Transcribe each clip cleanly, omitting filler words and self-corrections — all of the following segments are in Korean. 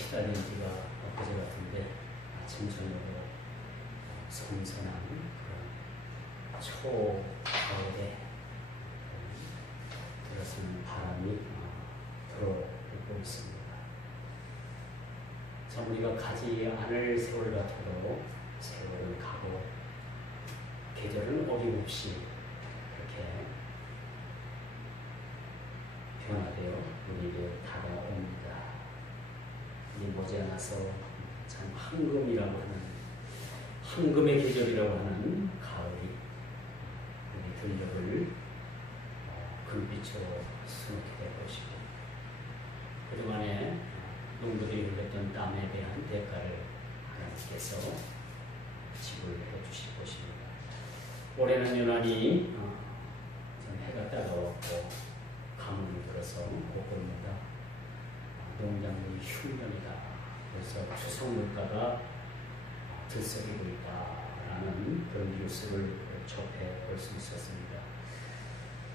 시달린 지가 엊그제 같은데 아침 저녁으로 선선한 그런 초가을에 들어서는 바람이 들어오고 있습니다. 참 우리가 가지 않을 세월 같아도 세월을 가고 계절은 어김없이 그렇게 변화되어 우리에게 다가옵니다. 이 머지않아서 참 황금의 계절이라고 하는 가을이 우리 들녘을 금빛으로 수놓게 될 것이고, 그동안에 농부들이 흘렸던 땀에 대한 대가를 하나님께서 지불해 주실 것입니다. 올해는 유난히 해가 따가웠고 가뭄이 들어서 곳곳마다 농작물이 흉년이다. 그래서 추석 물가가 들썩이고 있다라는 그런 뉴스를 접해 볼 수 있었습니다.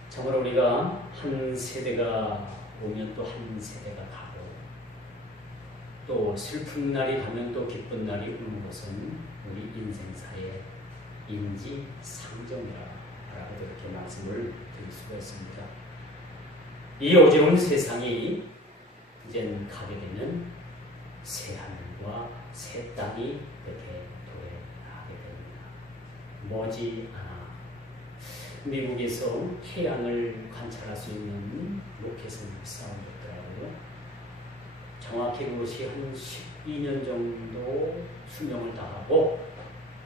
참으로 우리가 한 세대가 오면 또 한 세대가 가고, 또 슬픈 날이 가면 또 기쁜 날이 오는 것은 우리 인생사의 인지상정이라고 그렇게 말씀을 드릴 수가 있습니다. 이 어지러운 세상이 이젠 가게 되면 새 하늘과 새 땅이 이렇게 도래하게 됩니다. 머지않아 미국에서 태양을 관찰할 수 있는 로켓을 쌓아줬더라고요. 정확히 그것이 한 12년 정도 수명을 다하고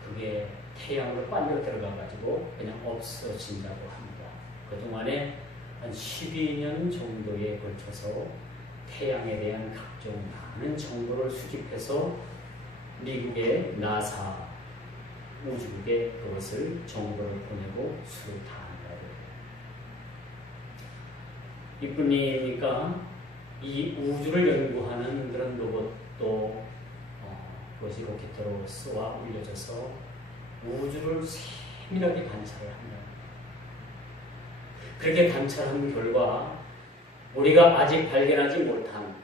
그게 태양으로 빨려 들어가가지고 그냥 없어진다고 합니다. 그동안에 한 12년 정도에 걸쳐서 태양에 대한 각종 많은 정보를 수집해서 미국의 나사 우주국에 그것을 정보를 보내고 수타한다고 해요. 이뿐입니까? 이 우주를 연구하는 그런 로봇도 그것이 로켓으로 쏘아 올려져서 우주를 세밀하게 관찰을 합니다. 그렇게 관찰한 결과 우리가 아직 발견하지 못한,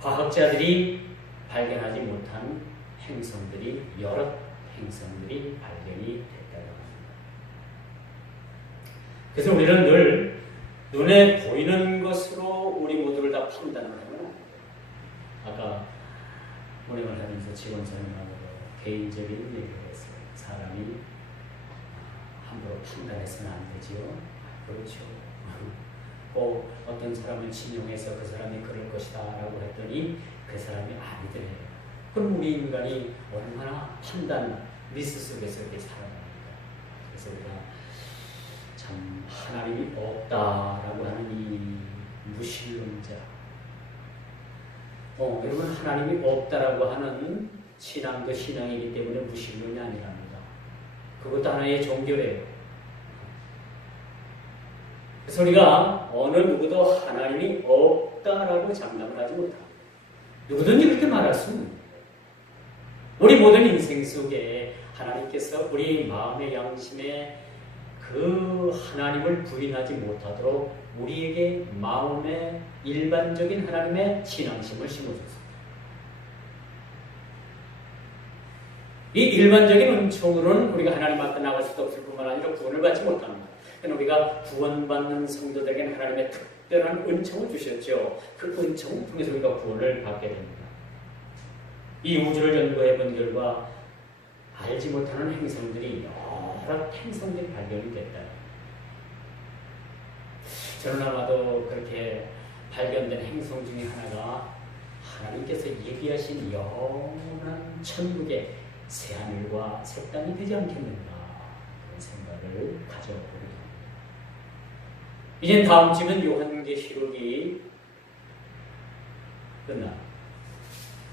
과학자들이 발견하지 못한 행성들이, 여러 행성들이 발견이 됐다고 합니다. 그래서 우리는 늘 눈에 보이는 것으로 우리 모두를 다 판단을 하면, 아까 운행을 하면서 직원 설명하고 개인적인 얘기를 했어요. 사람이 함부로 판단해서는 안 되지요. 그렇죠. 꼭 어떤 사람을 신용해서 그 사람이 그럴 것이다 라고 했더니 그 사람이 아니더래요. 그럼 우리 인간이 얼마나 판단 미스 속에서 이렇게 살아갑니까? 그래서 우리가 참 하나님이 없다라고 하는 이 무신론자, 여러분 하나님이 없다라고 하는 신앙도 신앙이기 때문에 무신론이 아니랍니다. 그것도 하나의 종교래요. 그래서 우리가 어느 누구도 하나님이 없다라고 장담을 하지 못합니다. 누구든지 그렇게 말할 수 없는 거예요. 우리 모든 인생 속에 하나님께서 우리 마음의 양심에 그 하나님을 부인하지 못하도록 우리에게 마음의 일반적인 하나님의 신앙심을 심어줬습니다. 이 일반적인 은총으로는 우리가 하나님 앞에 나갈 수도 없을 뿐만 아니라 구원을 받지 못합니다. 우리가 구원받는 성도들에게는 하나님의 특별한 은총을 주셨죠. 그 은총을 통해서 우리가 구원을 받게 됩니다. 이 우주를 연구해 본 결과 알지 못하는 행성들이 여러 행성들이 발견이 됐다. 저는 아마도 그렇게 발견된 행성 중에 하나가 하나님께서 얘기하신 영원한 천국의 새하늘과 새 땅이 되지 않겠는가, 그런 생각을 가져보게 됩니다. 이제 다음 주면 요한계시록이 끝나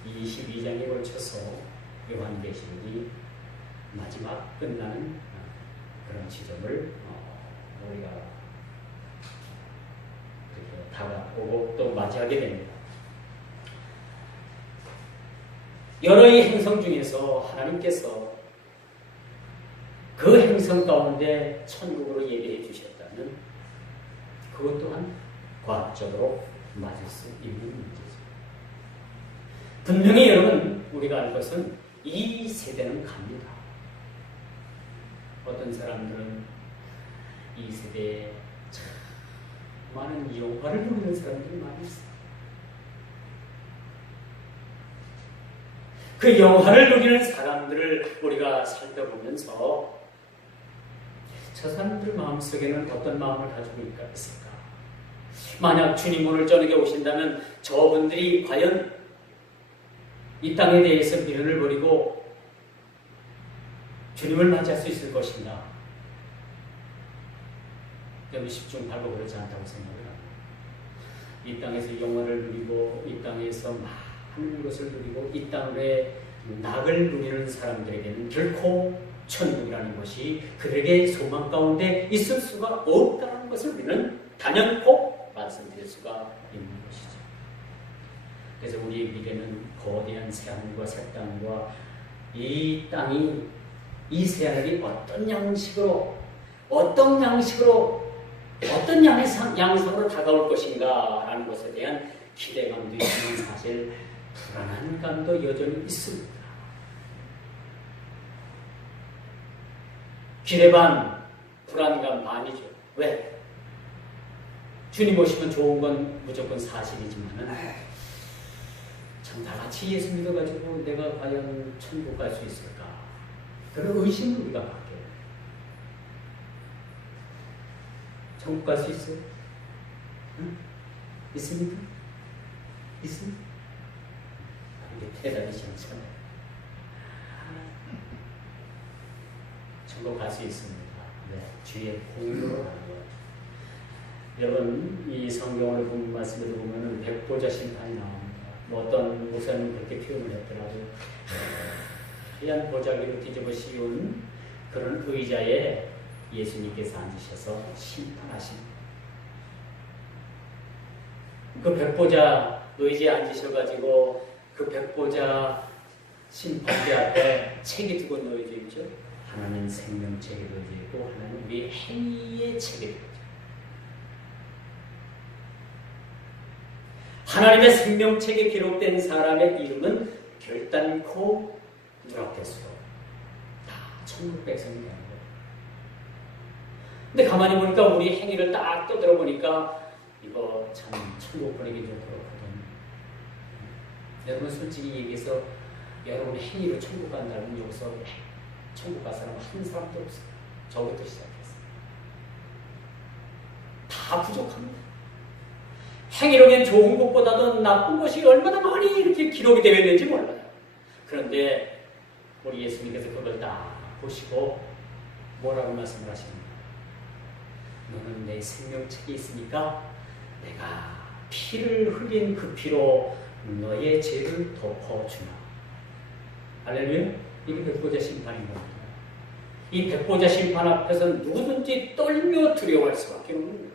22장에 걸쳐서 요한계시록이 마지막 끝나는 그런 지점을 우리가 이렇게 다가오고 또 맞이하게 됩니다. 여러의 행성 중에서 하나님께서 그 행성 가운데 천국으로 예배해 주셨다면 그것 또한 과학적으로 맞을 수 있는 문제죠. 분명히 여러분 우리가 알 것은 이 세대는 갑니다. 어떤 사람들은 이 세대에 참 많은 영화를 누리는 사람들이 많이 있어요. 그 영화를 누리는 사람들을 우리가 살펴보면서 저 사람들 마음속에는 어떤 마음을 가지고 있을까? 만약 주님 오늘 저녁에 오신다면 저분들이 과연 이 땅에 대해서 미련을 버리고 주님을 맞이할 수 있을 것인가? 여러분 10중 8구 그렇지 않다고 생각을 합니다. 이 땅에서 영화를 누리고 이 땅에서 많은 것을 누리고 이 땅의 낙을 누리는 사람들에게는 결코 천국이라는 것이 그들에게 소망 가운데 있을 수가 없다는 것을 우리는 단연코 말씀드릴 수가 있는 것이죠. 그래서 우리의 미래는 거대한 새하늘과 새 땅과 이 땅이 이 새하늘이 어떤 양식으로 어떤 양상으로 다가올 것인가 라는 것에 대한 기대감도 있지만 사실 불안한 감도 여전히 있습니다. 기대 반, 불안감 반이죠. 왜? 주님 오시면 좋은 건 무조건 사실이지만 참 다같이 예수 믿어가지고 내가 과연 천국 갈 수 있을까? 그런 의심을 우리가 갖게 돼요. 천국 갈 수 있어요? 응? 있습니까? 있습니까? 이게 대답이 괜찮아요. 천국 갈 수 있습니다. 네, 주의 공로로 하는 거예요. 여러분 이 성경을 본 말씀을 보면은 백보자 심판이 나옵니다. 뭐 어떤 목사님 그렇게 표현을 했더라고요. 하얀 보자기로 뒤집어 씌운 그런 의자에 예수님께서 앉으셔서 심판하십니다. 그 백보자 의자에 앉으셔가지고 그 백보자 심판대 앞에 책이 두고 놓여져 있죠. 하나는 생명책에 놓여져 있고 하나는 우리의 행위의 책에 놓여져 있죠. 하나님의 생명책에 기록된 사람의 이름은 결단코 누락됐어. 다 천국 백성이 되는 거예요. 근데 가만히 보니까 우리 행위를 딱 떠들어 보니까 이거 참 천국 보내기 좀 그렇거든. 여러분 솔직히 얘기해서 여러분의 행위로 천국 간다면 여기서 천국 갈 사람은 한 사람도 없어요. 저부터 시작했어요. 다 부족합니다. 행위로는 좋은 것보다도 나쁜 것이 얼마나 많이 이렇게 기록이 되어 있는지 몰라요. 그런데 우리 예수님께서 그걸 다 보시고 뭐라고 말씀을 하십니까? 너는 내 생명책에 있으니까 내가 피를 흘린 그 피로 너의 죄를 덮어주마. 할렐루야. 이게 백보자 심판인 겁니다. 이 백보자 심판 앞에서는 누구든지 떨며 두려워할 수밖에 없는 거예요.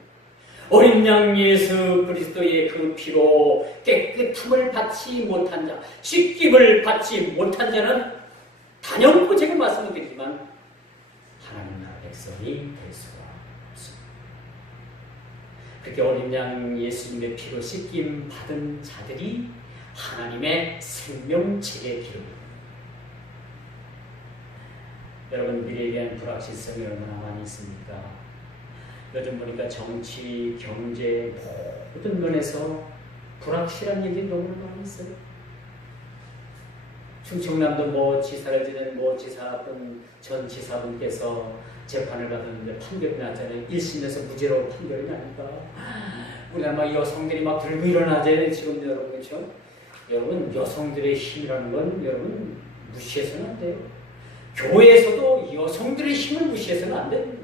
어린 양 예수 그리스도의 그 피로 깨끗함을 받지 못한 자, 씻김을 받지 못한 자는 단연코 제가 말씀을 드리지만 하나님 나라 백성이 될 수가 없습니다. 그렇게 어린 양 예수님의 피로 씻김 받은 자들이 하나님의 생명책에 기록됩니다. 여러분 미래에 대한 불확실성이 얼마나 많이 있습니까? 요즘 보니까 정치, 경제 모든 면에서 불확실한 얘기 너무 많이 있어요. 충청남도 뭐 지사를 지낸 뭐 지사분 전 지사분께서 재판을 받았는데 판결이 났잖아요. 1심에서 무죄로 판결이 나니까 우리가 막 여성들이 막 들고 일어나잖아요. 지금 여러분 그렇죠? 여러분 여성들의 힘이라는 건 여러분 무시해서는 안 돼요. 교회에서도 여성들의 힘을 무시해서는 안 됩니다.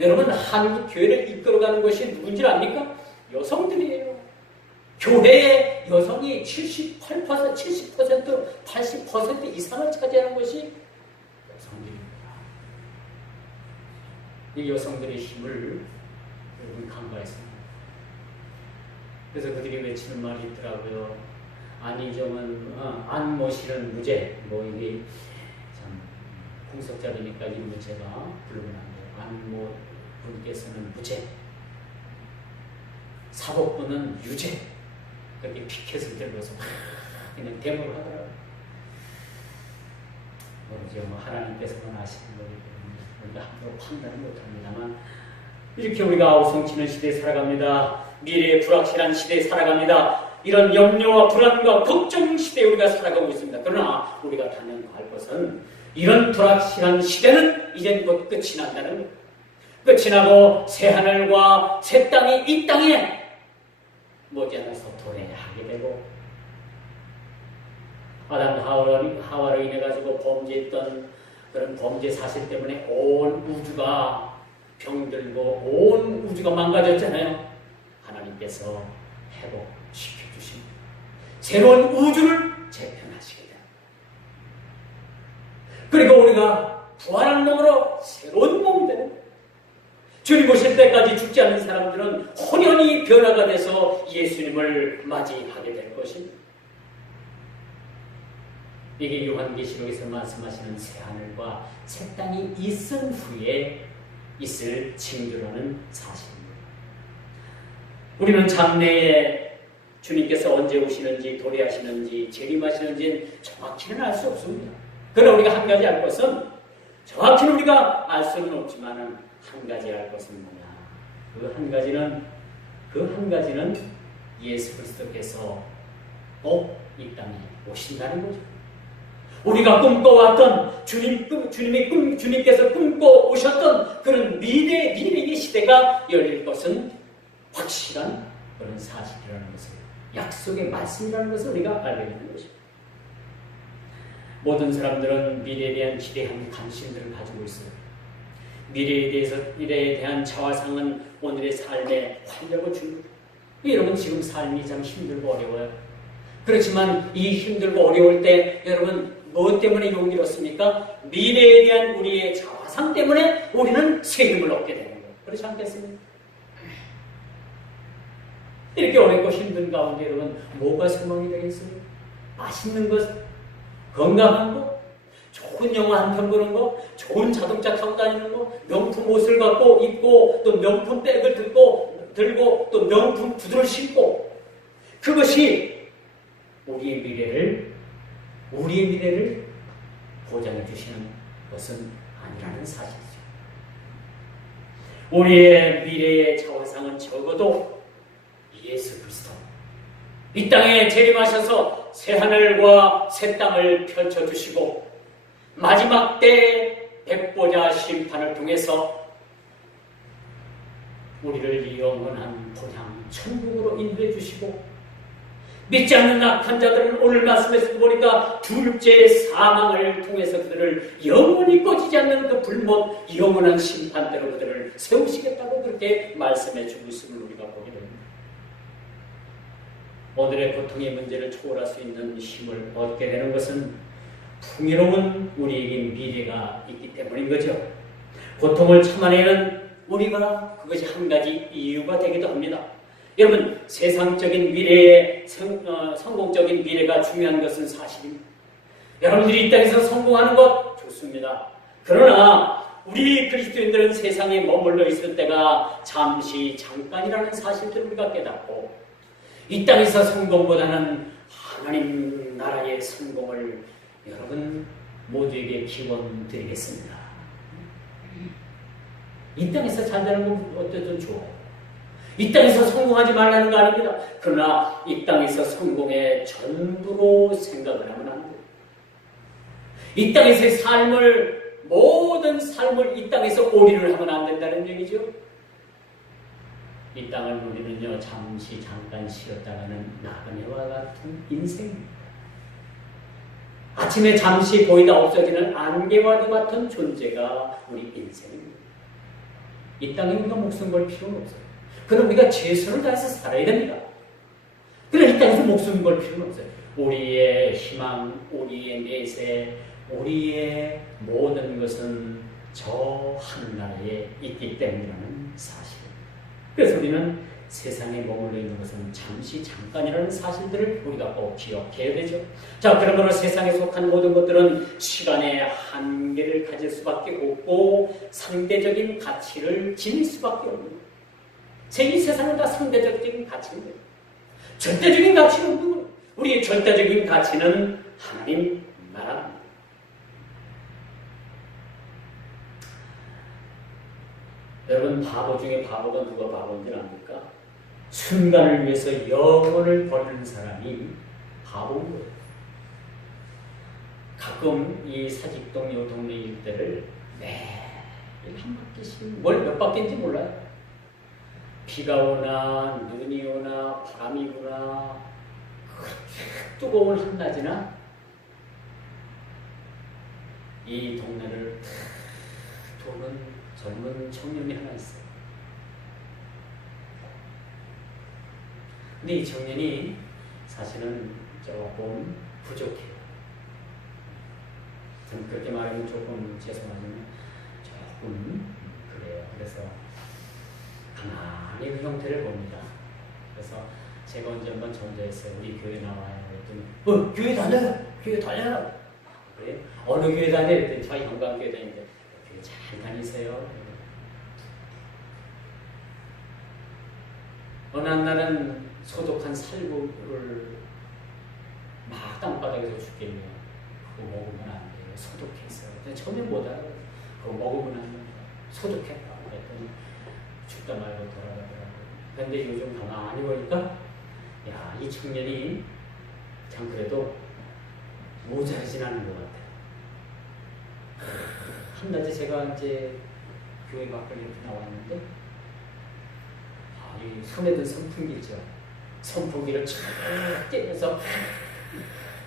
여러분 한국 교회를 이끌어가는 것이 누군지 압니까? 여성들이에요. 교회의 여성이 78%, 70%, 80% 이상을 차지하는 것이 여성들입니다. 이 여성들의 힘을 여러분 간과했습니다. 그래서 그들이 외치는 말이 있더라고요. 안희정은 안모 씨는 무죄. 뭐 이게 참 공석자리니까 이 무죄가 부르면 안 돼요. 안모 분께서는 무죄, 사법부는 유죄. 그렇게 피켓을 들고서 그냥 대모를 하더라고요. 모르죠. 뭐 하나님께서만 아시는 거기 때문에 우리가 함부로 판단을 못합니다만, 이렇게 우리가 아우성치는 시대에 살아갑니다. 미래의 불확실한 시대에 살아갑니다. 이런 염려와 불안과 걱정 시대에 우리가 살아가고 있습니다. 그러나 우리가 단연할 것은 이런 불확실한 시대는 이젠 곧 끝이 난다는 거예요. 끝이 나고 새 하늘과 새 땅이 이 땅에 머지않아서 도래하게 되고, 아담 하와로 인해 가지고 범죄했던 그런 범죄 사실 때문에 온 우주가 병들고 온 우주가 망가졌잖아요. 하나님께서 회복시켜주신 새로운 우주를 재편하시게 됩니다. 그리고 우리가 부활한 몸으로 새로운 몸이 되는 거예요. 주님 오실 때까지 죽지 않는 사람들은 혼연히 변화가 돼서 예수님을 맞이하게 될 것입니다. 이게 요한계시록에서 말씀하시는 새 하늘과 새 땅이 있은 후에 있을 징조라는 사실입니다. 우리는 장래에 주님께서 언제 오시는지, 도래하시는지, 재림하시는지는 정확히는 알 수 없습니다. 그러나 우리가 한 가지 알 것은, 정확히는 우리가 알 수는 없지만 한 가지 알 것은 뭐냐? 그 한 가지는 예수 그리스도께서 꼭 이 땅에 오신다는 거죠. 우리가 꿈꿔왔던 주님께서 꿈꿔 오셨던 그런 미래의 시대가 열릴 것은 확실한 그런 사실이라는 것을, 약속의 말씀이라는 것을 우리가 알게 되는 것입니다. 모든 사람들은 미래에 대한 기대한 관심들을 가지고 있어요. 미래에 대한 자화상은 오늘의 삶에 활력을 줍니다. 여러분, 지금 삶이 참 힘들고 어려워요. 그렇지만 이 힘들고 어려울 때 여러분 무엇 때문에 용기를 얻습니까? 미래에 대한 우리의 자화상 때문에 우리는 새 힘을 얻게 되는 거예요. 그렇지 않겠습니까? 이렇게 어렵고 힘든 가운데 여러분 뭐가 소망이 되겠어요? 맛있는 것, 건강한 것, 좋은 영화 한 편 보는 거, 좋은 자동차 타고 다니는 거, 명품 옷을 갖고 입고 또 명품 백을 들고 또 명품 구두를 신고, 그것이 우리의 미래를 보장해 주시는 것은 아니라는 사실이죠. 우리의 미래의 자화상은 적어도 예수 그리스도, 이 땅에 재림하셔서 새 하늘과 새 땅을 펼쳐주시고 마지막 때 백보자 심판을 통해서 우리를 영원한 본향 천국으로 인도해 주시고, 믿지 않는 악한 자들은 오늘 말씀에서 보니까 둘째 사망을 통해서 그들을 영원히 꺼지지 않는 그 불못 영원한 심판대로 그들을 세우시겠다고 그렇게 말씀해 주고 있음을 우리가 보게 됩니다. 오늘의 고통의 문제를 초월할 수 있는 힘을 얻게 되는 것은 풍요로운 우리에게 미래가 있기 때문인 거죠. 고통을 참아내는 우리가 그것이 한 가지 이유가 되기도 합니다. 여러분, 세상적인 미래에 성공적인 미래가 중요한 것은 사실입니다. 여러분들이 이 땅에서 성공하는 것 좋습니다. 그러나 우리 그리스도인들은 세상에 머물러 있을 때가 잠깐이라는 사실들을 우리가 깨닫고, 이 땅에서 성공보다는 하나님 나라의 성공을 여러분 모두에게 기원드리겠습니다. 이 땅에서 잘 되는 건 어쨌든 좋아요. 이 땅에서 성공하지 말라는 거 아닙니다. 그러나 이 땅에서 성공의 전부로 생각을 하면 안 돼요. 이 땅에서의 모든 삶을 이 땅에서 올인을 하면 안 된다는 얘기죠. 이 땅을 우리는요, 잠깐 쉬었다가는 나그네와 같은 인생입니다. 아침에 잠시 보이다 없어지는 안개와 같은 존재가 우리 인생입니다. 이 땅에 우리가 목숨 걸 필요는 없어요. 그럼 우리가 최선을 다해서 살아야 됩니다. 그러나 이 땅에서 목숨 걸 필요는 없어요. 우리의 희망, 우리의 내세, 우리의 모든 것은 저 하늘나라에 있기 때문이라는 사실. 그래서 우리는 세상에 머물러 있는 것은 잠깐이라는 사실들을 우리가 꼭 기억해야 되죠. 자, 그러므로 세상에 속한 모든 것들은 시간의 한계를 가질 수밖에 없고 상대적인 가치를 지닐 수밖에 없는 거예요. 이 세상은 다 상대적인 가치인데 절대적인 가치는 없는 거예요. 우리의 절대적인 가치는 하나님 나라입니다. 여러분, 바보 중에 바보가 누가 바보인지 압니까? 순간을 위해서 영혼을 버리는 사람이 바보인 거예요. 가끔 이 사직동 요 동네 일대를 매일 한 바퀴씩, 뭘 몇 바퀴인지 몰라요. 비가 오나 눈이 오나 바람이 오나 뜨거운 한낮이나 이 동네를 도는 젊은 청년이 하나 있어요. 근데 이 청년이 사실은 조금 부족해요. 저는 그렇게 말하면 조금 죄송하지만 조금 그래요. 그래서 가만히 그 형태를 봅니다. 그래서 제가 언제 한번 전도했어요. 우리 교회 나와요. 그랬더니 교회 다녀요. 교회 다녀요. 그래? 어느 교회 다녀요? 그랬더니 저희 형광교회 다니는데 교회 잘 다니세요. 어느 날은 소독한 살구를 막 땅바닥에서 죽겠네요. 그거 먹으면 안 돼요. 소독했어요. 처음에 못 알아요. 그거 먹으면 안 돼요. 소독했다. 그랬더니 죽다 말고 돌아가더라고요. 근데 요즘 가만히 보니까 야, 이 청년이 참 그래도 모자라진 않은 것 같아요. 한낮에 제가 이제 교회 밖을 이렇게 나왔는데 이 손에 든 선풍기 있죠. 선풍기를 쫙 떼면서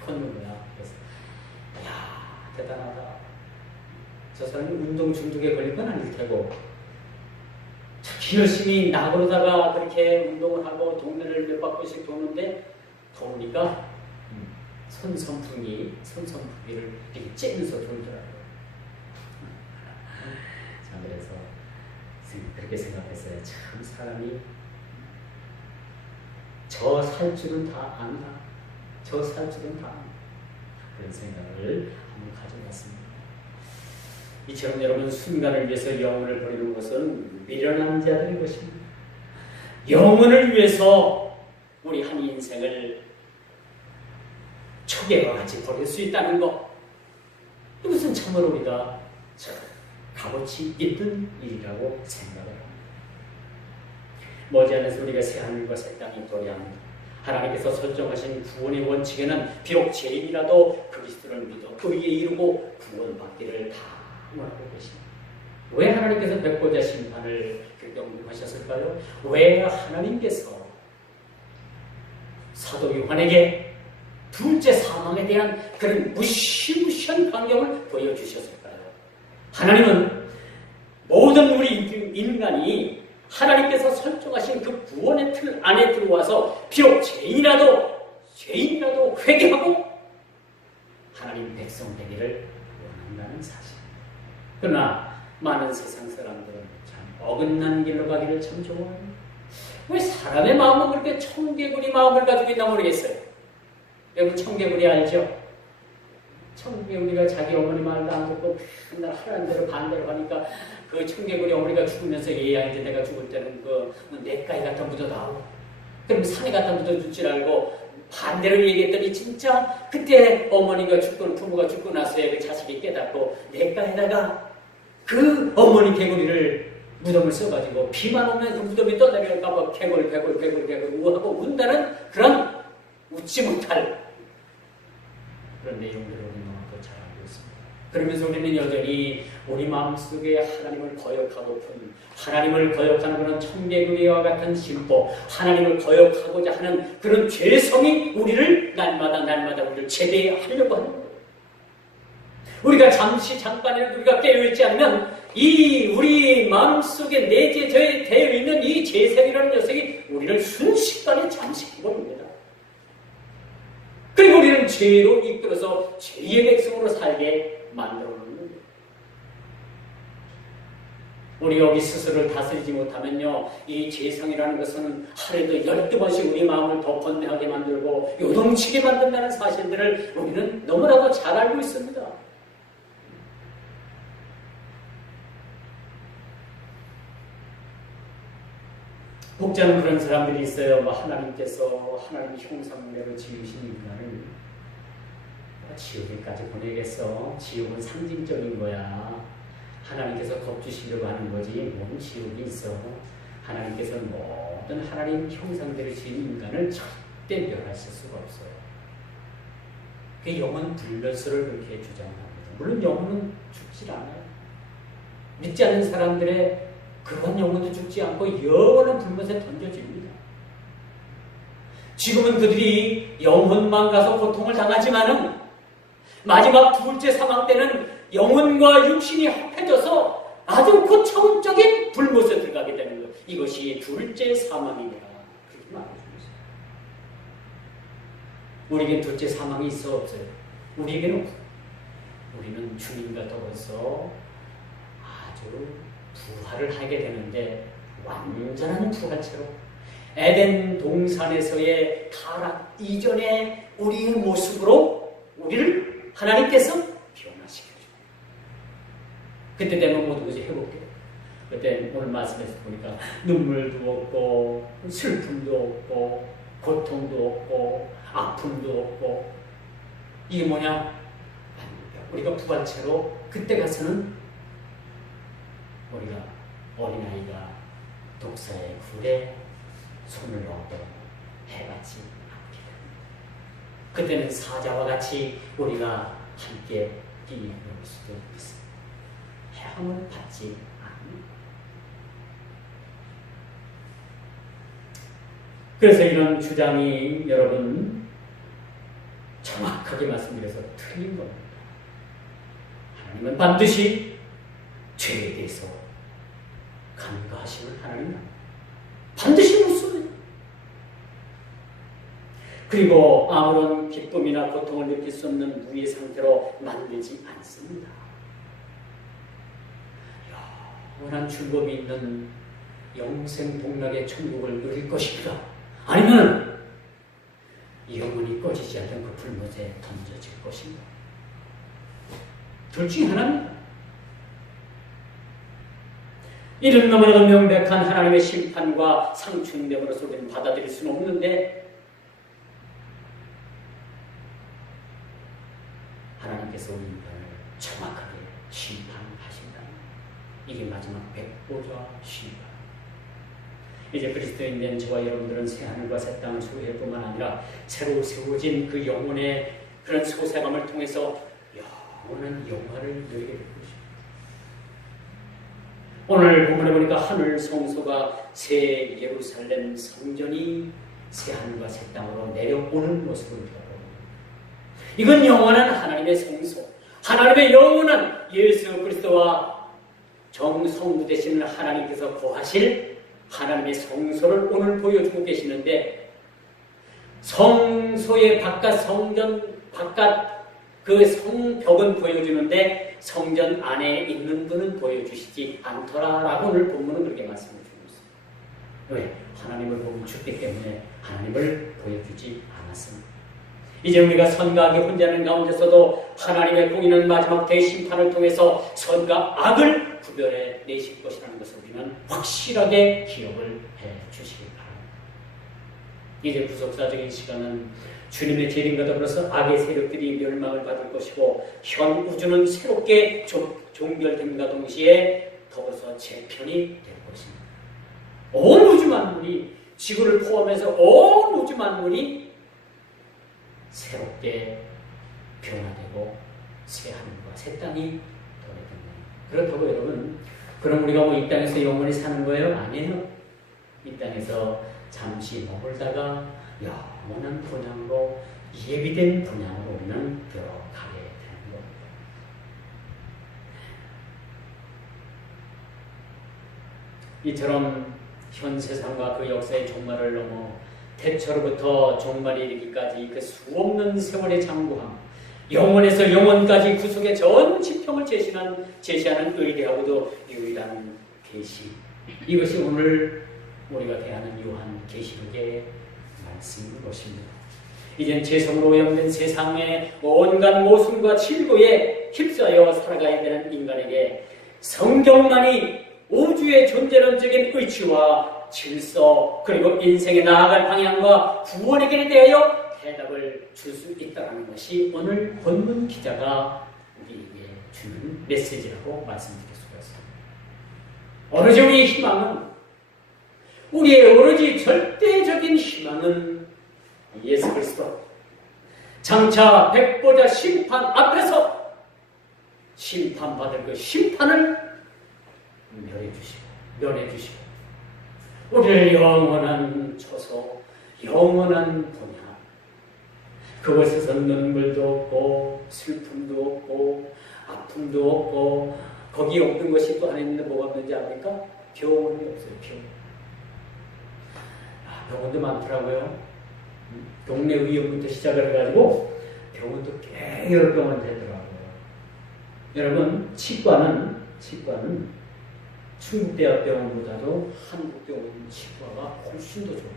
걷는 거야. 그래서 야, 대단하다. 저 사람이 운동 중독에 걸릴 건 아닐 테고 열심히 나그러다가 그렇게 운동을 하고 동네를 몇 바퀴씩 도는데 더우니까 선선풍기를 이렇게 쬐면서 돌더라고요. 자, 그래서 그렇게 생각했어요. 참 사람이 저 살 줄은 다 안다. 저 살 줄은 다 안다. 그런 생각을 한번 가져봤습니다. 이처럼 여러분, 순간을 위해서 영혼을 버리는 것은 미련한 자들의 것입니다. 영혼을 위해서 우리 한 인생을 초계와 같이 버릴 수 있다는 것, 이것은 참으로 우리가 값어치 있던 일이라고 생각을 합니다. 머지않아서 우리가 새 하늘과 새 땅이 도래합니다. 하나님께서 설정하신 구원의 원칙에는 비록 죄인이라도 그리스도를 믿어 의에 이르고 구원받기를 다 원하고 계십니다. 왜 하나님께서 백보자 심판을 명령하셨을까요? 왜 하나님께서 사도 요한에게 둘째 사망에 대한 그런 무시무시한 광경을 보여주셨을까요? 하나님은 모든 우리 인간이 하나님께서 설정하신 그 구원의 틀 안에 들어와서 비록 죄인이라도 회개하고 하나님 백성 되기를 원한다는 사실. 그러나 많은 세상 사람들은 참 어긋난 길로 가기를 참 좋아합니다. 왜 사람의 마음은 그렇게 청개구리 마음을 가지고 있나 모르겠어요. 여러분, 청개구리 알죠? 청개구리가 자기 어머니 말도 안 듣고 맨날 하라는 대로 반대로 하니까 그 청개구리 어머니가 죽으면서 얘야, 이제 내가 죽을 때는 그 냇가에 갖다 묻어다오. 그럼 산에 갖다 묻어줄 줄 알고 반대로 얘기했더니 진짜 그때 어머니가 죽고 부모가 죽고 나서야 그 자식이 깨닫고 냇가에다가 그 어머니 개구리를 무덤을 써가지고 비만 오면 그 무덤이 떠내려갈까봐 개굴 우하고 운다는 그런 웃지 못할 그런 내용들을 우리는 더 잘 알고 있습니다. 그러면서 우리는 여전히 우리 마음속에 하나님을 거역하고픈, 하나님을 거역하는 그런 청개구리와 같은 심보, 하나님을 거역하고자 하는 그런 죄성이 우리를 날마다 우리를 제대하려고 하는 거예요. 우리가 잠깐이라도 우리가 깨어있지 않으면 이 우리 마음속에 내재되어 있는 이 죄성이라는 녀석이 우리를 순식간에 잠식해버립니다. 그리고 우리는 죄로 이끌어서 죄의 백성으로 살게 만들어 놓는 거예요. 우리 여기 스스로를 다스리지 못하면요, 이 죄성이라는 것은 하루에도 12번씩 우리 마음을 더 번뇌하게 만들고 요동치게 만든다는 사실들을 우리는 너무나도 잘 알고 있습니다. 혹자는 그런 사람들이 있어요. 하나님께서 하나님 형상대로 지으신 인간을 지옥에까지 보내겠어. 지옥은 상징적인 거야. 하나님께서 겁주시려고 하는 거지. 뭔 지옥이 있어. 하나님께서는 모든 하나님 형상대로 지은 인간을 절대 멸하실 수가 없어요. 그 영혼 불멸수를 그렇게 주장합니다. 물론 영혼은 죽지 않아요. 믿지 않는 사람들의 그런 영혼도 죽지 않고 영원한 불못에 던져집니다. 지금은 그들이 영혼만 가서 고통을 당하지만은 마지막 둘째 사망 때는 영혼과 육신이 합해져서 아주 고차원적인 불못에 들어가게 되는 거예요. 이것이 둘째 사망이다. 그렇게 말해주고 있어요. 우리에게 둘째 사망이 있어 없어요? 우리에게는 없어요. 우리는 주님과 더불어서 아주 부활을 하게 되는데 완전한 부활체로 에덴 동산에서의 타락 이전의 우리의 모습으로 우리를 하나님께서 변화시켜줍니다. 그때 되면 모든 것이 회복돼요. 그때 오늘 말씀에서 보니까 눈물도 없고 슬픔도 없고 고통도 없고 아픔도 없고 이게 뭐냐? 우리가 부활체로 그때 가서는 우리가 어린아이가 독사의 굴에 손을 넣어도 해받지 않게 됩니다. 그때는 사자와 같이 우리가 함께 뛰놀 수도 있습니다. 해함을 받지 않습니다. 그래서 이런 주장이 여러분 정확하게 말씀드려서 틀린 겁니다. 하나님은 반드시 죄에 대해서 간과하시는 하나님은 반드시 묻습니다. 그리고 아무런 기쁨이나 고통을 느낄 수 없는 무의 상태로 만들지 않습니다. 영원한 즐거움이 있는 영생 복락의 천국을 누릴 것입니다. 아니면 영원히 꺼지지 않는 그 불못에 던져질 것입니다. 둘 중에 하나입니다. 이런 너무나도 명백한 하나님의 심판과 상충됨으로써 우리는 받아들일 수는 없는데 하나님께서 우리 인간을 정확하게 심판하신다. 이게 마지막 백보자 심판. 이제 그리스도인 된 저와 여러분들은 새하늘과 새 땅을 소유할 뿐만 아니라 새로 세워진 그 영혼의 그런 소생함을 통해서 영원한 영화를 누리게 될 것입니다. 오늘 본문에 보니까 하늘 성소가 새 예루살렘 성전이 새하늘과 새 땅으로 내려오는 모습을 보입니다. 이건 영원한 하나님의 성소, 하나님의 영원한 예수 그리스도와 정성부 되시는 하나님께서 거하실 하나님의 성소를 오늘 보여주고 계시는데, 성소의 바깥 성전 바깥 그 성벽은 보여주는데 성전 안에 있는 분은 보여주시지 않더라라고 오늘 본문은 그렇게 말씀을 주고 있습니다. 왜? 하나님을 보고 죽기 때문에 하나님을 보여주지 않았습니다. 이제 우리가 선과 악의 혼자는 가운데서도 하나님의 공의는 마지막 대심판을 통해서 선과 악을 구별해 내실 것이라는 것을 우리는 확실하게 기억을 해 주시기 바랍니다. 이제 구속사적인 시간은 주님의 재림과 더불어서 악의 세력들이 멸망을 받을 것이고 현 우주는 새롭게 종결됨과 동시에 더불어서 재편이 될 것입니다. 온 우주 만물이, 지구를 포함해서 온 우주 만물이 새롭게 변화되고 새 하늘과 새 땅이 도래됩니다. 그렇다고 여러분, 그럼 우리가 이 땅에서 영원히 사는 거예요? 아니에요. 이 땅에서 잠시 머물다가 영원한 분양으로, 예비된 분양으로 우리는 들어가게 되는 겁니다. 이처럼 현 세상과 그 역사의 종말을 넘어 태초로부터 종말이 이르기까지 그 수없는 세월의 장구함, 영원에서 영원까지 구속의 전 지평을 제시하는 의대하고도 유일한 계시, 이것이 오늘 우리가 대하는 요한 계시록의 말씀인 것입니다. 이젠 죄성으로 오염된 세상의 온갖 모순과 질고에 휩싸여 살아가야 되는 인간에게 성경만이 우주의 존재론적인 의치와 질서 그리고 인생에 나아갈 방향과 구원의 길에 대하여 대답을 줄 수 있다는 것이 오늘 본문 기자가 우리에게 주는 메시지라고 말씀드릴 수가 있습니다. 오로지 우리의 희망은, 우리의 오로지 절대적인 희망은 예수 그리스도, 장차 백보자 심판 앞에서 심판받을 그 심판을 면해주시고 우리를 영원한 처소, 영원한 본향, 그곳에서 눈물도 없고 슬픔도 없고 아픔도 없고 거기 없는 것이 또 하나 있는데 뭐가 없는지 압니까? 병원이 없어요. 병원도 많더라고요. 동네 의원부터 시작을 해가지고 병원도 꽤 여러 병원 되더라고요. 여러분, 치과는 충북대학병원보다도 한국병원 치과가 훨씬 더 좋대요.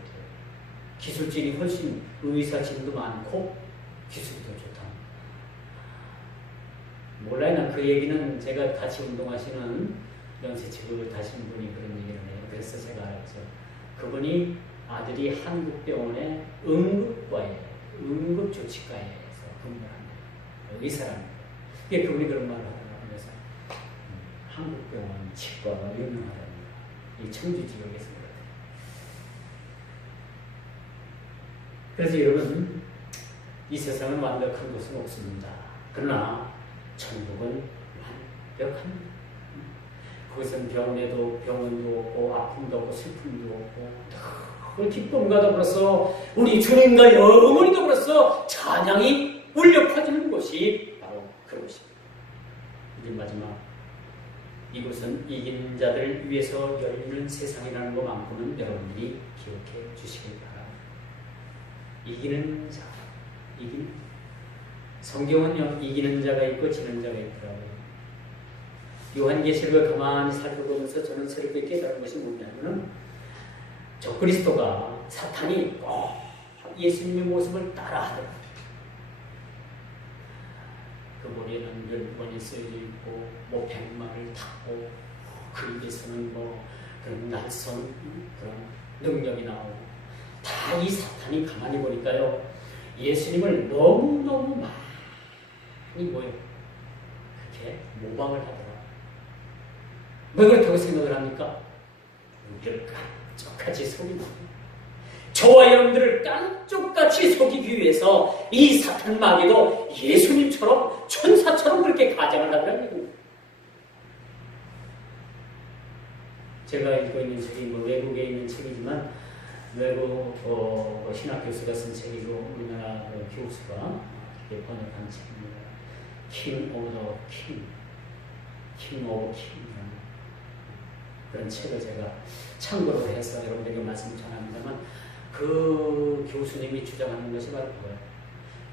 기술진이 훨씬, 의사진도 많고 기술도 좋다. 몰라요. 난 그 얘기는 제가 같이 운동하시는 연세치료 하신 분이 그런 얘기를 해요. 그래서 제가 알았죠. 그분이 아들이 한국병원의 응급조치과에서 근무를 합니다. 의사랍니다. 그게 그분이 그런 말을 하더라고요. 그래서 한국병원 치과가 유명하답니다. 이 청주 지역에서 그래요. 그래서 여러분, 이 세상은 완벽한 곳은 없습니다. 그러나 천국은 완벽합니다. 거기서는 병원도 없고 아픔도 없고 슬픔도 없고 늘 기쁨과 더불어서 우리 주님과 영원히 더불어서 찬양이 울려 퍼지는 곳이 바로 그곳입니다. 이제 마지막, 이곳은 이기는 자들을 위해서 열리는 세상이라는 것만큼은 여러분들이 기억해 주시길 바랍니다. 이기는 자, 성경은요, 이기는 자가 있고 지는 자가 있더라고요. 요한계시록을 가만히 살펴보면서 저는 새롭게 깨달은 것이 뭐냐면은, 적그리스도가, 사탄이 예수님의 모습을 따라하더라고요. 그 머리에는 멸관이 쓰여져 있고, 백마를 타고, 그 입에서는 그런 날선 그런 능력이 나오고, 다 이 사탄이 가만히 보니까요, 예수님을 너무너무 많이 그렇게 모방을 하더라고요. 왜 그렇다고 생각을 합니까? 우리를 깜짝같이 속이고, 저와 여러분들을 깜짝같이 속이기 위해서 이 사탄 마귀도 예수님처럼 천사처럼 그렇게 가장을 하더라는 얘기입니다. 제가 읽고 있는 책이 외국에 있는 책이지만 외국 신학 교수가 쓴 책이고 우리나라 교수가 번역한 책입니다. King of the King. 그런 책을 제가 참고로 해서 여러분들에게 말씀 전합니다만, 그 교수님이 주장하는 것이 바로 그거예요.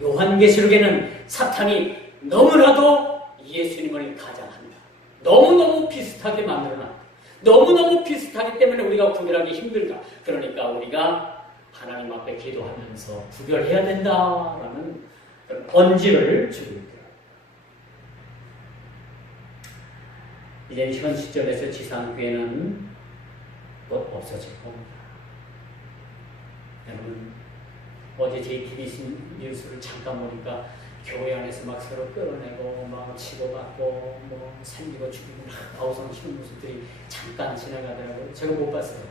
요한계시록에는 사탄이 너무나도 예수님을 가장한다. 너무너무 비슷하게 만들어놨다. 너무너무 비슷하기 때문에 우리가 구별하기 힘들다. 그러니까 우리가 하나님 앞에 기도하면서 구별해야 된다라는 그런 언지를 주고 있더라고요. 이제 현 시점에서 지상교회는 곧 없어질 겁니다. 여러분, 어제 JTBC 뉴스를 잠깐 보니까 교회 안에서 막 서로 끌어내고 막 치고받고 살리고 죽이고 아우성치는 모습들이 잠깐 지나가더라고요. 제가 못 봤어요.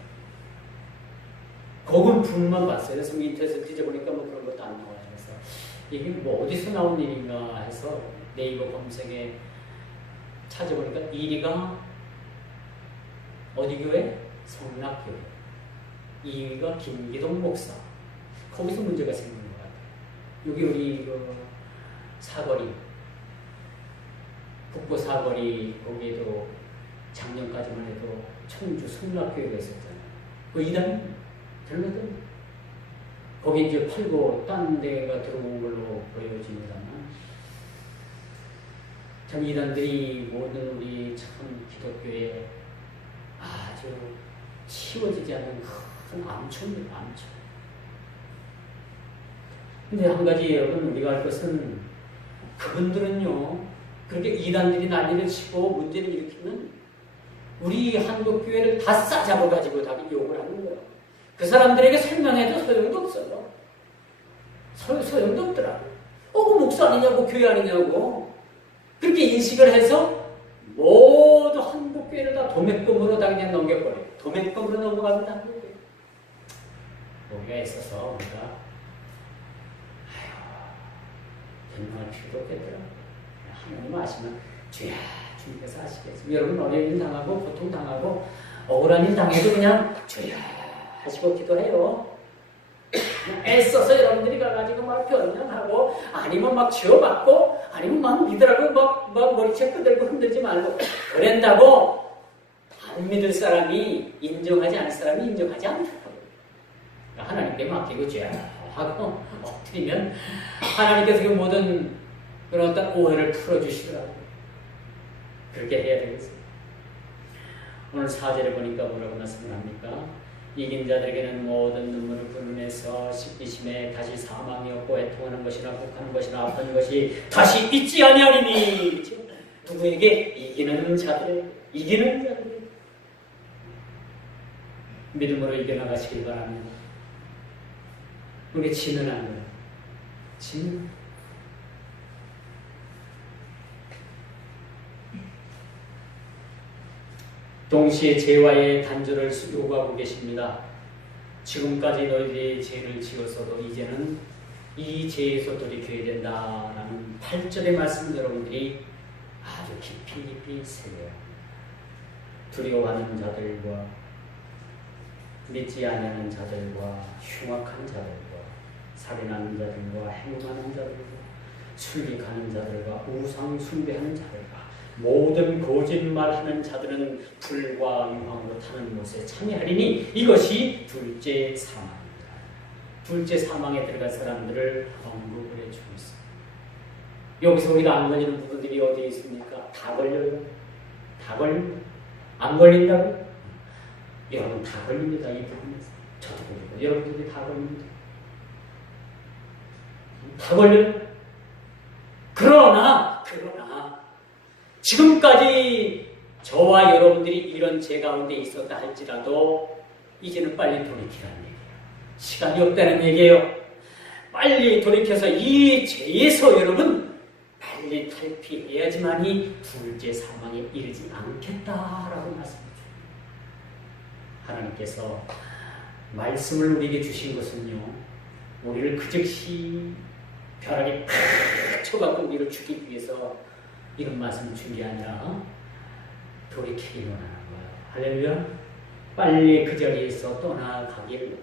그건 분만 봤어요. 그래서 인터넷에서 뒤져보니까 그런 것도 안 나와요. 그래서 이게 어디서 나온 일인가 해서 네이버 검색에 찾아보니까 1위가 어디 교회? 성락교회. 2위가 김기동 목사. 거기서 문제가 생긴 것 같아요. 여기 우리 사거리, 북부 사거리, 거기에도 작년까지만 해도 청주 성락교회가 있었잖아요. 그 이단 들거든. 거기 이제 팔고 딴 데가 들어온 걸로 보여집니다만, 참 이단들이 모든 우리 참 기독교에 아주 치워지지 않는 큰 암초입니다. 암초. 근데 한 가지 여러분 우리가 알 것은, 그분들은요 그렇게 이단들이 난리를 치고 문제를 일으키면 우리 한국 교회를 다 싸잡아가지고 다 욕을 하는 거예요. 그 사람들에게 설명해도 소용도 없어요. 소용도 없더라고요. 그 목사 아니냐고, 교회 아니냐고. 그렇게 인식을 해서 모두 한국 교회를 다 도매금으로 다 그냥 넘겨버려요. 도매금으로 넘어갑니다. 우리가 있어서 우리가 변명할 필요도 없겠더라고요. 하나님 아시면 주야 주님께서 아시겠습니다. 여러분 어려운 일 당하고 고통 당하고 억울한 일 당해도 그냥 주야 하시고 기도해요. 애써서 여러분들이 가가지고 막 변명하고 아니면 막 쥐어맞고 아니면 막 믿으라고 막 머리채 끄들고 흔들지 말고 그런다고 안 믿을 사람이 인정하지 않을 사람이 인정하지 않더라고요. 하나님께 맡기고 주야 하고 엎드리면 하나님께서 그 모든 그런 어떤 오해를 풀어주시더라고요. 그렇게 해야 되겠어요. 오늘 4절에 보니까 뭐라고 말씀을 합니까? 이긴 자들에게는 모든 눈물을 불어내서 씻기심에 다시 사망이 없고 애통하는 것이나 혹하는 것이나 아픈 것이 다시 있지 아니하리니. 그렇죠? 누구에게? 이기는 자들에게. 이기는 자들에게. 믿음으로 이겨나가시길 바랍니다. 우리 지는 안 돼요. 지는. 동시에 죄와의 단절을 요구하고 계십니다. 지금까지 너희들이 죄를 지었어도 이제는 이 죄에서 돌이켜야 된다라는 8절의 말씀을 여러분들이 아주 깊이 새겨요. 두려워하는 자들과 믿지 않는 자들과 흉악한 자들과 살인하는 자들과 행음하는 자들과 술릭하는 자들과 우상 숭배하는 자들과 모든 거짓말하는 자들은 불과 유황으로 타는 못에 참여하리니 이것이 둘째 사망입니다. 둘째 사망에 들어간 사람들을 언급을 해주고 있습니다. 여기서 우리가 안 걸리는 부분들이 어디에 있습니까? 다 걸려요. 다 걸립니다. 안 걸린다고? 여러분 다 걸립니다. 이 부분에서. 저도 걸리고 여러분들이 다 걸립니다. 다 걸려요. 그러나 지금까지 저와 여러분들이 이런 죄 가운데 있었다 할지라도 이제는 빨리 돌이키라는 얘기예요. 시간이 없다는 얘기예요. 빨리 돌이켜서 이 죄에서 여러분 빨리 탈피해야지만이 둘째 사망에 이르지 않겠다라고 말씀해줍니다. 하나님께서 말씀을 우리에게 주신 것은요, 우리를 그 즉시 벼락에 팍 쳐갖고 우리를 죽이기 위해서 이런 말씀을 준 게 아니라 돌이키기를 원하는 거예요. 할렐루야. 빨리 그 자리에서 떠나가기를.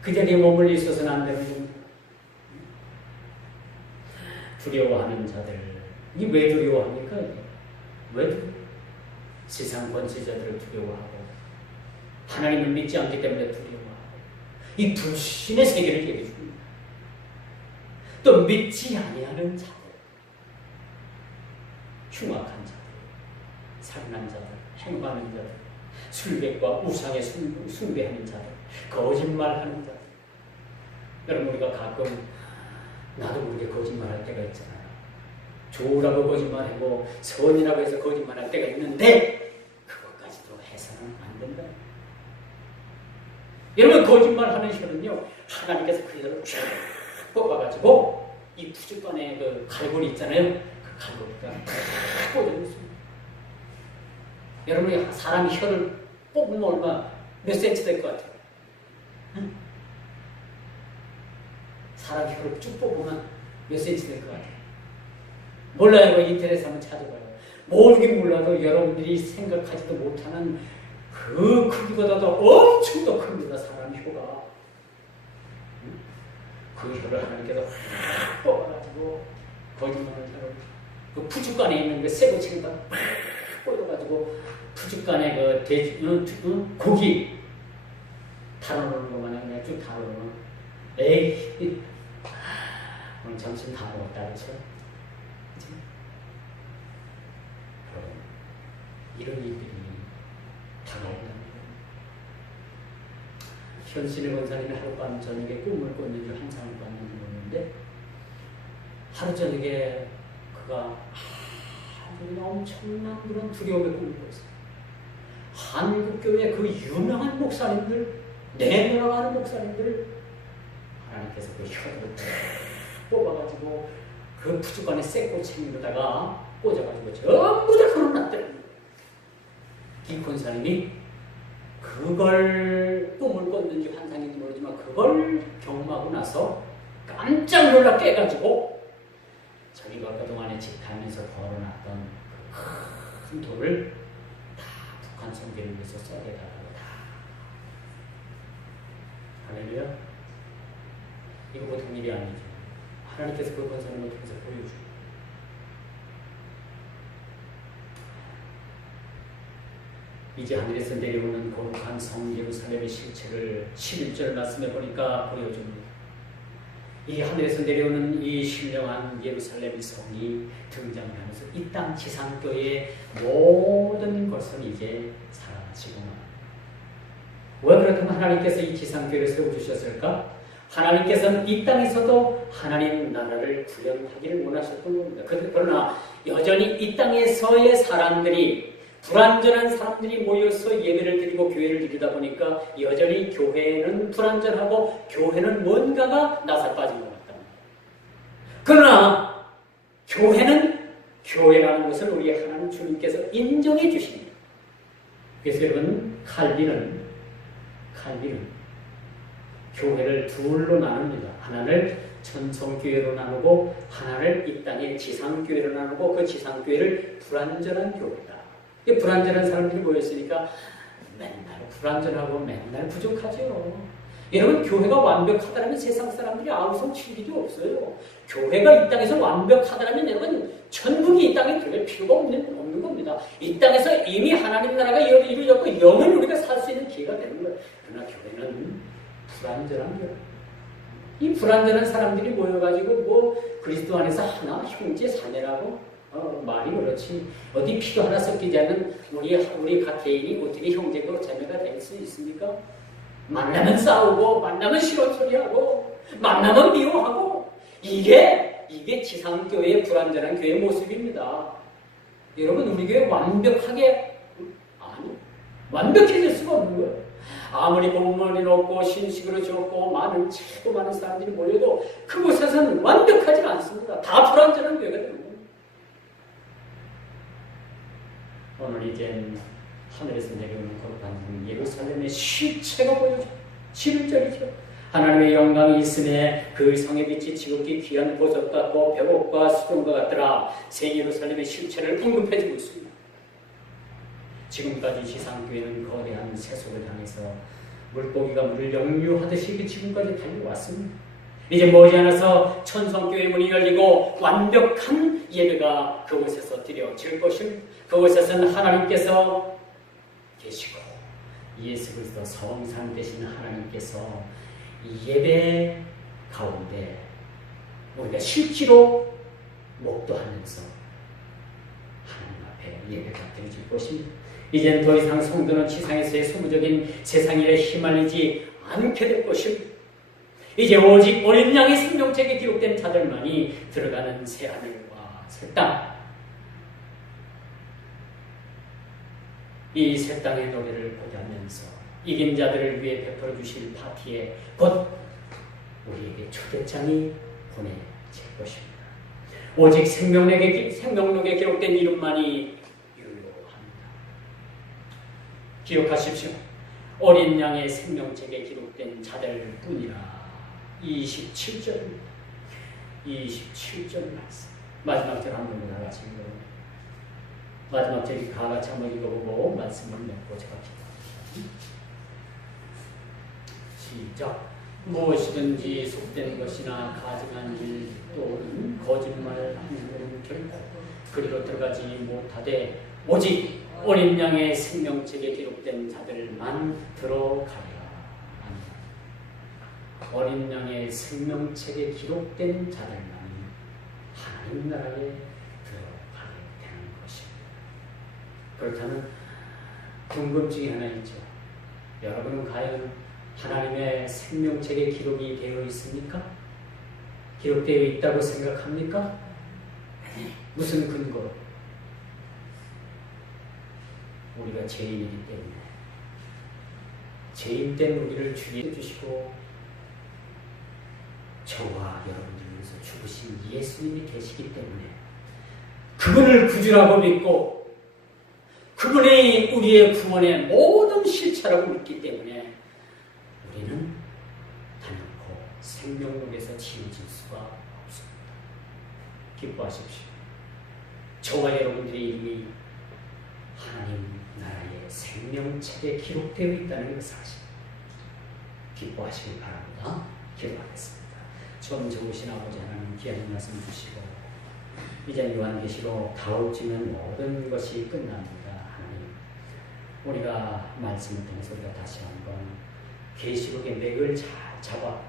그 자리에 머물러 있어서는 안 되는 겁니다. 두려워하는 자들. 이게 왜 두려워합니까? 왜 두려워? 세상 권세자들을 두려워하고 하나님을 믿지 않기 때문에 두려워하고 이 불신의 세계를 얘기해 줍니다. 또 믿지 아니하는 자들, 흉악한 자들, 살인한 자들, 행음하는 자들, 술객과 우상에 숭배하는 자들, 거짓말하는 자들. 여러분 우리가 가끔 나도 모르게 거짓말할 때가 있잖아요. 좋으라고 거짓말하고 선이라고 해서 거짓말할 때가 있는데 그것까지도 해서는 안 된다. 여러분 거짓말하는 혀는요, 하나님께서 그 혀를 쫙 뽑아가지고 이 푸주간에 그 갈고리 있잖아요. 그 갈고리가 탁 꽂아있습니다. 여러분이 사람이 혀를 뽑으면 얼마 몇 센치 될 것 같아요? 응? 사람 혀를 쭉 뽑으면 몇 센치 될 것 같아요? 몰라요. 인터넷에 한번 찾아봐요. 모르긴 몰라도 여러분들이 생각하지도 못하는 그 크기보다도 엄청 더 큽니다. 사람 혀가. 그 혀를 하나님께서 확 뽑아가지고 거짓말을 하고 그 푸죽간에 있는 그 쇠고치가 확 뽑아가지고 푸죽간에 그 돼지, 고기 다뤄놓는 것만 그냥 쭉 다뤄놓는. 에이, 오늘 점심 다 먹었다, 그렇죠? 이런 일들이 다가온답니다. 현신의 권사님이 하룻밤 저녁에 꿈을 꿨는지 환상을 꿨는지 모르는데 하루 저녁에 그가 아주 엄청난 그런 두려움에 굶고 있어요. 한국교회 그 유명한 목사님들, 내밀어가는 목사님들, 하나님께서 그 혀를 뽑아가지고 그 부족간에 쇠꼬챙이로다가 꽂아가지고 전부 다 걸어놨더니 이 권사님이 그걸 꿈을 꿨는지 환상인지 모르지만 그걸 경험하고 나서 깜짝 놀라 깨가지고 자기가 그동안에 집회하면서 벌어놨던 그 큰 돈을 다 북한 선교를 위해서 써내달라고 다. 할렐루야. 이거 보통 일이 아니죠. 하나님께서 그 권사님을 통해서 보여주고 이제 하늘에서 내려오는 거룩한 성 예루살렘의 실체를 11절 말씀해 보니까 보여줍니다. 이 하늘에서 내려오는 이 신령한 예루살렘 성이 등장하면서 이 땅 지상교회의 모든 것은 이제 사라지고 왜 그렇다면 하나님께서 이 지상교회를 세워주셨을까? 하나님께서는 이 땅에서도 하나님 나라를 구현하기를 원하셨던 겁니다. 그러나 여전히 이 땅에서의 사람들이 불완전한 사람들이 모여서 예배를 드리고 교회를 드리다 보니까 여전히 교회는 불완전하고 교회는 뭔가가 나사 빠진 것 같다. 그러나 교회는 교회라는 것을 우리 하나님 주님께서 인정해 주십니다. 그래서 여러분 칼빈은 교회를 둘로 나눕니다. 하나를 천성교회로 나누고 하나를 이 땅의 지상교회로 나누고 그 지상교회를 불완전한 교회다. 불완전한 사람들이 모였으니까 맨날 불완전하고 맨날 부족하죠. 여러분 교회가 완벽하다면 세상 사람들이 아우성 칠 일이 없어요. 교회가 이 땅에서 완벽하다면 여러분 천국이 이 땅에 들어갈 필요가 없는 겁니다. 이 땅에서 이미 하나님 나라가 이루어졌고 영을 우리가 살 수 있는 기회가 되는 거예요. 그러나 교회는 불완전한 교회. 이 불완전한 사람들이 모여가지고 뭐 그리스도 안에서 하나 형제 자매라고 말이 그렇지 어디 피도 하나 섞이지 않는 우리 각 개인이 어떻게 형제고 자매가 될 수 있습니까? 만나면 싸우고 만나면 싫은 소리하고 만나면 미워하고 이게 지상교회의 불완전한 교회의 모습입니다. 여러분 우리 교회 완벽해질 수가 없는 거예요. 아무리 공무원이 높고 신식으로 좋고 최고 많은 사람들이 모여도 그곳에서는 완벽하지 않습니다. 다 불완전한 교회가 되는 거예요. 오늘 이젠 하늘에서 내려오는 거룩한 예루살렘의 실체가 보여져. 11절이죠. 하나님의 영광이 있음에 그 성의 빛이 지극히 귀한 보석 같고 벽옥과 수정과 같더라. 새 예루살렘의 실체를 언급해주고 있습니다. 지금까지 지상교회는 거대한 세속을 향해서 물고기가 물을 역류하듯이 지금까지 달려왔습니다. 이제 머지않아서 천성교회 문이 열리고 완벽한 예배가 그곳에서 드려질 것입니다. 그곳에서는 하나님께서 계시고 예수 그리스도 성삼 되신 하나님께서 예배 가운데 우리가 실제로 목도하면서 하나님 앞에 예배가 드려질 것입니다. 이제는 더 이상 성도는 지상에서의 소무적인 세상 일에 휘말리지 않게 될 것입니다. 이제 오직 어린 양의 생명책에 기록된 자들만이 들어가는 새 하늘과 새 땅, 이 새 땅의 노래를 보자면서 이긴 자들을 위해 베풀어 주실 파티에 곧 우리에게 초대장이 보내질 것입니다. 오직 생명록에 기록된 이름만이 유효합니다. 기억하십시오. 어린 양의 생명책에 기록된 자들 뿐이라. 27절입니다. 27절 말씀. 마지막 절 한 번 다 같이 읽어보고 마지막 절이 다 같이 한번 읽어보고 말씀을 맺고 제가 기도합니다. 시작. 무엇이든지 속된 것이나 가증한 일 또는 거짓말하는 일은 결코 그리로 들어가지 못하되 오직 어린 양의 생명책에 기록된 자들만 들어가리라. 어린 양의 생명책에 기록된 자들만 하나님 나라에 들어가게 되는 것입니다. 그렇다면 궁금증이 하나 있죠. 여러분은 과연 하나님의 생명책에 기록이 되어 있습니까? 기록되어 있다고 생각합니까? 무슨 근거로? 우리가 죄인이기 때문에 죄인된 우리를 주의해 주시고 저와 여러분들 위해서 죽으신 예수님이 계시기 때문에 그분을 구주라고 믿고 그분이 우리의 구원의 모든 실체라고 믿기 때문에 우리는 단연코 생명록에서 지워질 수가 없습니다. 기뻐하십시오. 저와 여러분들의 이름이 하나님 나라의 생명책에 기록되어 있다는 그 사실 기뻐하시길 바랍니다. 기도하겠습니다. 처음 좋으신 아버지 하나님 귀한 말씀 주시고 이제 요한계시록 다올지는 모든 것이 끝납니다. 하나님 우리가 말씀을 통해서 우리가 다시 한번 계시록의 맥을 잘 잡아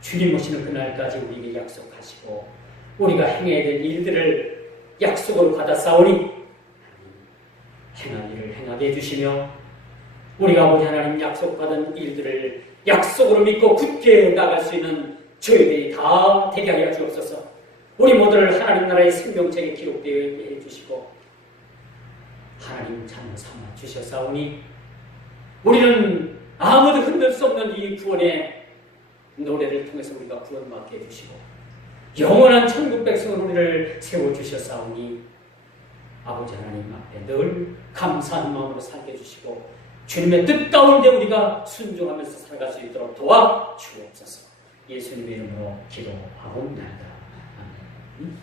주님 오시는 그날까지 우리에게 약속하시고 우리가 행해야 될 일들을 약속을 받았사오니 행할 일을 행하게 해주시며 우리가 아버지 하나님 약속받은 일들을 약속으로 믿고 굳게 나갈 수 있는 저희들이 다 되게 하여 주옵소서. 우리 모두를 하나님 나라의 생명책에 기록되어 해주시고 하나님 자녀 삼아 주셨사오니 우리는 아무도 흔들 수 없는 이 구원의 노래를 통해서 우리가 구원받게 해주시고 영원한 천국 백성을 우리를 세워주셨사오니 아버지 하나님 앞에 늘 감사한 마음으로 살게 해주시고 주님의 뜻 가운데 우리가 순종하면서 살아갈 수 있도록 도와주옵소서. 예수님의 이름으로 기도하옵나이다. 아멘.